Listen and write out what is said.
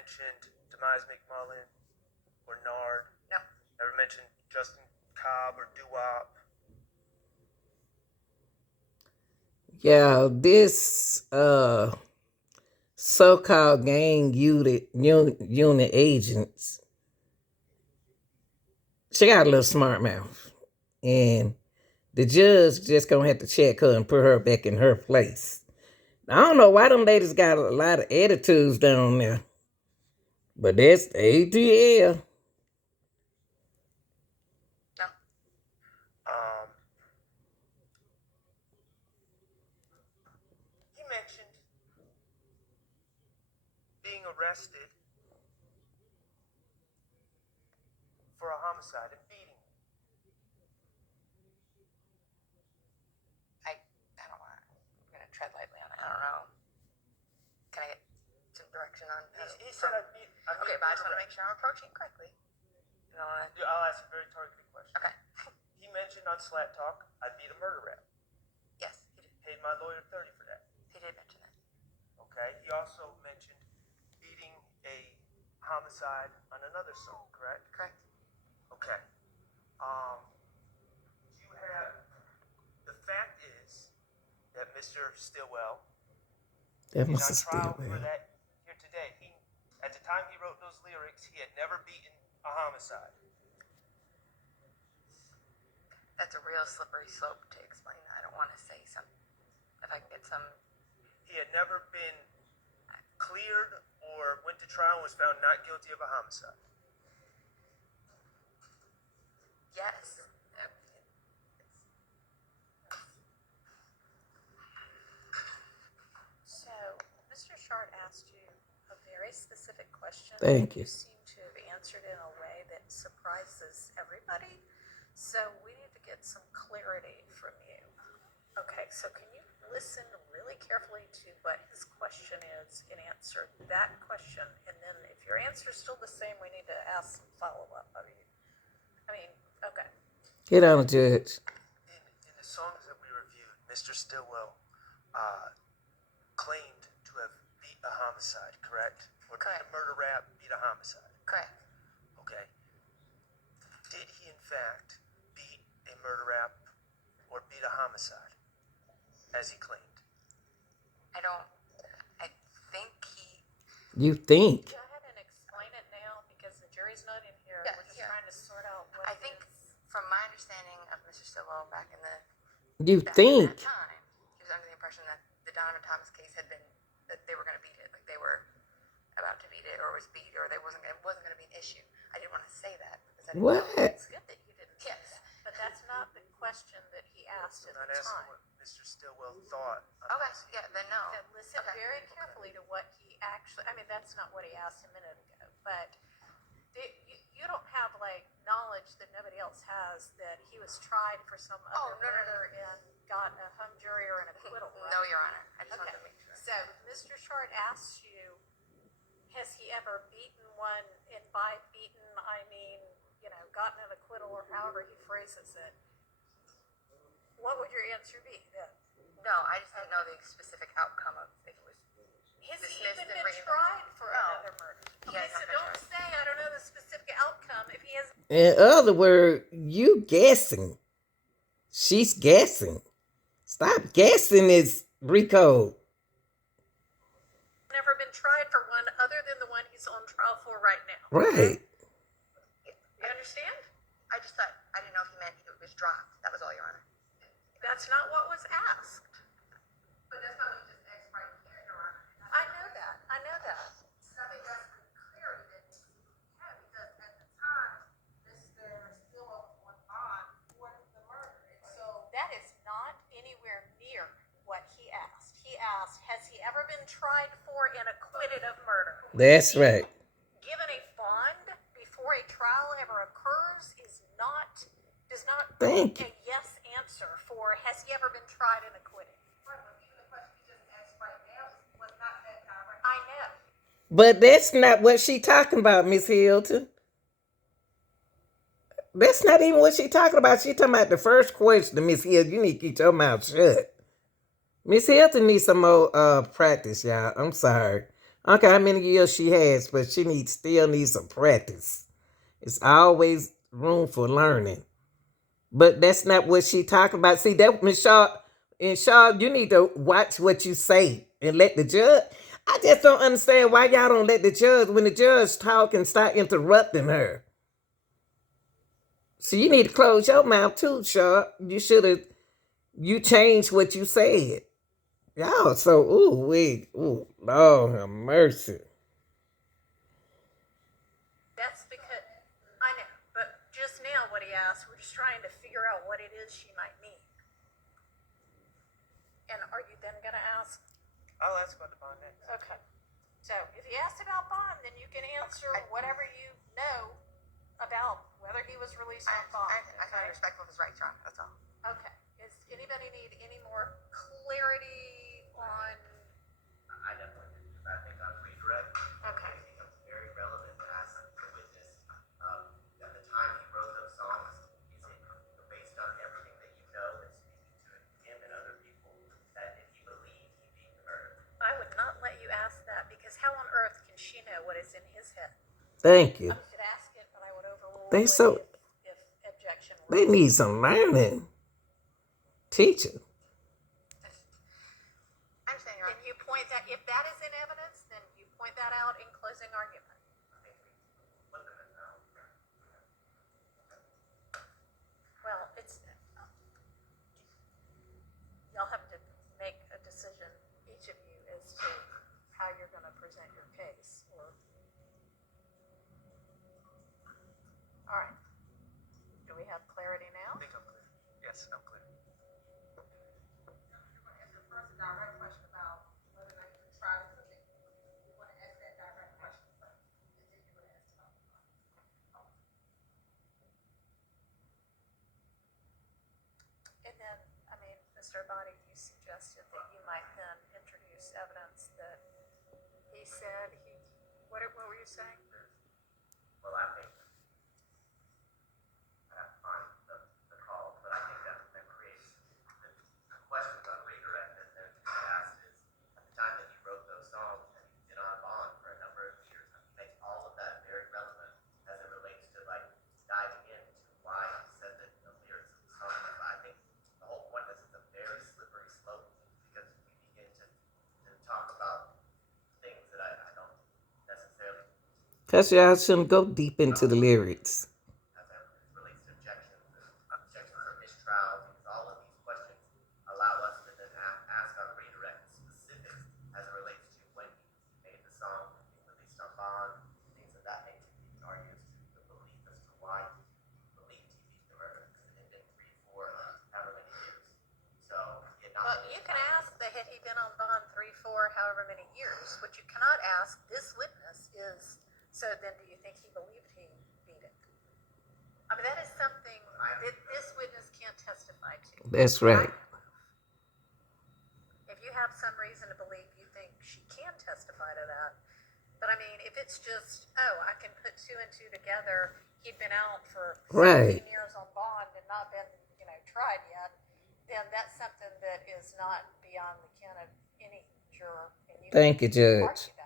mentioned Demise McMullen or Nard? No. Never mentioned Justin Cobb or Doo-Wop? Yeah, this so-called gang unit agents, she got a little smart mouth, and the judge just gonna have to check her and put her back in her place. I don't know why them ladies got a lot of attitudes down there, but that's the ATL. No. You mentioned being arrested for a homicide and beating. I don't want. I'm gonna tread lightly on it. I don't know. Can I get some direction on? He said I beat. Okay, but I just want to make sure I'm approaching correctly. You know what? I'll ask a very targeted question. Okay. He mentioned on Slat Talk I beat a murder rap. Yes, he did. Paid my lawyer $30 for that. He did mention that. Okay. He also mentioned beating a homicide on another song. Correct. Correct. Okay. You have. The fact is that Mr. Stillwell That is must on have trial still for there. that here today. At the time he wrote those lyrics, he had never beaten a homicide. That's a real slippery slope to explain that. I don't want to say some. If I can get some. He had never been cleared or went to trial and was found not guilty of a homicide. Yes. So, Mr. Short asked you a very specific question. Thank you. You seem to have answered in a way that surprises everybody. So, we need to get some clarity from you. Okay, so can you listen really carefully to what his question is and answer that question? And then if your answer is still the same, we need to ask some follow-up of you. Okay. Get on, Judge. In the songs that we reviewed, Mr. Stillwell claimed to have beat a homicide, correct? Or Correct. beat a murder rap, beat a homicide. Correct. Okay. Did he in fact beat a murder rap or beat a homicide, as he claimed? I think he. You think? Go ahead and explain it now because the jury's not in here. Yeah, We're just yeah. trying to sort out what I think, from my understanding of Mr. Stillwell back in You that think? time, he was under the impression that the Donovan Thomas case had been that they were going to beat it, like they were about to beat it, or was beat, or it wasn't going to be an issue. I didn't want to say that because I didn't What? know. It's good that you didn't say Yes. that. But that's not the question that he asked I'm at not the asking time. what Mr. Stillwell thought. Okay. Yeah. Then no. Now, listen Okay. very carefully to what he actually, that's not what he asked a minute ago, but you don't have knowledge that nobody else has that he was tried for some other no. murder and got a hung jury or an acquittal, right? No, Your Honor. I just wanted Okay, to make sure. so Mr. Short asks you, has he ever beaten one, and by beaten, I mean, gotten an acquittal or however he phrases it. What would your answer be then? No, I just didn't know the specific outcome of if it was. Has he dismissed even and been bring it tried back. for No. another murder? He Okay, has so not been don't tried. say I don't know the specific outcome if he has In other words, you guessing. She's guessing. Stop guessing this Rico. never been tried for one other than the one he's on trial for right now. Right. You understand? I just thought I didn't know if he meant it was dropped. That was all, Your Honor. That's not what was asked. But that's not what you just asked right here, Your Honor. I know that. I know that. I think that's pretty clear that because at the time, Mr. Stillwell was on bond for the murder. And so That is not anywhere near what he asked. He asked, has he ever been tried for and acquitted of murder? That's right. Given a bond before a trial ever occurs does not Thank a yes answer for has he ever been tried and acquitted. the question you just asked right now was not that direct. I know. But that's not what she talking about, Miss Hilton. That's not even what she talking about. She talking about the first question, Miss Hilton. You need to keep your mouth shut. Miss Hilton needs some more practice, y'all. I'm sorry. I don't care how many years she has, but she still needs some practice. It's always room for learning. But that's not what she talking about. See, that Miss Shaw and Shaw, you need to watch what you say and let the judge. I just don't understand why y'all don't let the judge, when the judge talk, and start interrupting her. So you need to close your mouth too, Shaw. You changed what you said. Y'all so Lord have mercy. That's because, I know, but just now what he asked, we're just trying to figure out what it is she might mean. And are you then gonna ask? I'll ask about the bond next. Okay. So if he asked about bond, then you can answer whatever you know about whether he was released on bond. I can be respectful of his rights, Ron. That's all. Okay. Does anybody need any more clarity on? I definitely do. I think on redirect, Okay. it becomes very relevant to ask the witness at the time he wrote those songs. Is it based on everything that you know and speaking to him and other people that if he believed he beat the murder? I would not let you ask that because how on earth can she know what is in his head? Thank you. I could ask it, but I would overrule They it so if objection. they need some learning. Teacher. I understand, Your Then Honor. you point that, if that is in evidence, then you point that out in closing argument. Well, y'all have to make a decision, each of you, as to how you're gonna present your case, or. All right. Do we have clarity now? I think I'm clear. Yes, I'm clear. First, a direct question about whether or not you try to cook it. You want to ask that direct question first, and then you're going to ask about the bond. And then, I mean, Mr. Abadi, you suggested that you might then introduce evidence that he said what were you saying? Well, I think on the call, but I think that creates the questions on redirect that asked is at the time that he wrote those songs and he's been on bond for a number of years, and he makes all of that very relevant as it relates to like diving into why he said that the lyrics of the song. I think the whole point is it's a very slippery slope because we begin to talk about things that I don't necessarily. Because y'all shouldn't go deep into the lyrics. As it relates to objections or mistrials, because all of these questions allow us to then ask on redirect specifics as it relates to when he made the song, when they released on bond, things of that nature. You can argue as to the belief as to why he believed he beat the murder, because it had been 3, 4, however many years. So Well, you can ask that had he been on bond 3, 4, however many years. What you cannot ask this witness is, so then do you think he believed he beat it? I mean, that is something that this witness can't testify to. That's right. If you have some reason to believe you think she can testify to that, but I mean, if it's just, I can put 2 and 2 together, he'd been out for 17 years on bond and not been, tried yet, then that's something that is not beyond the ken of any juror. And you Thank you, can Judge. argue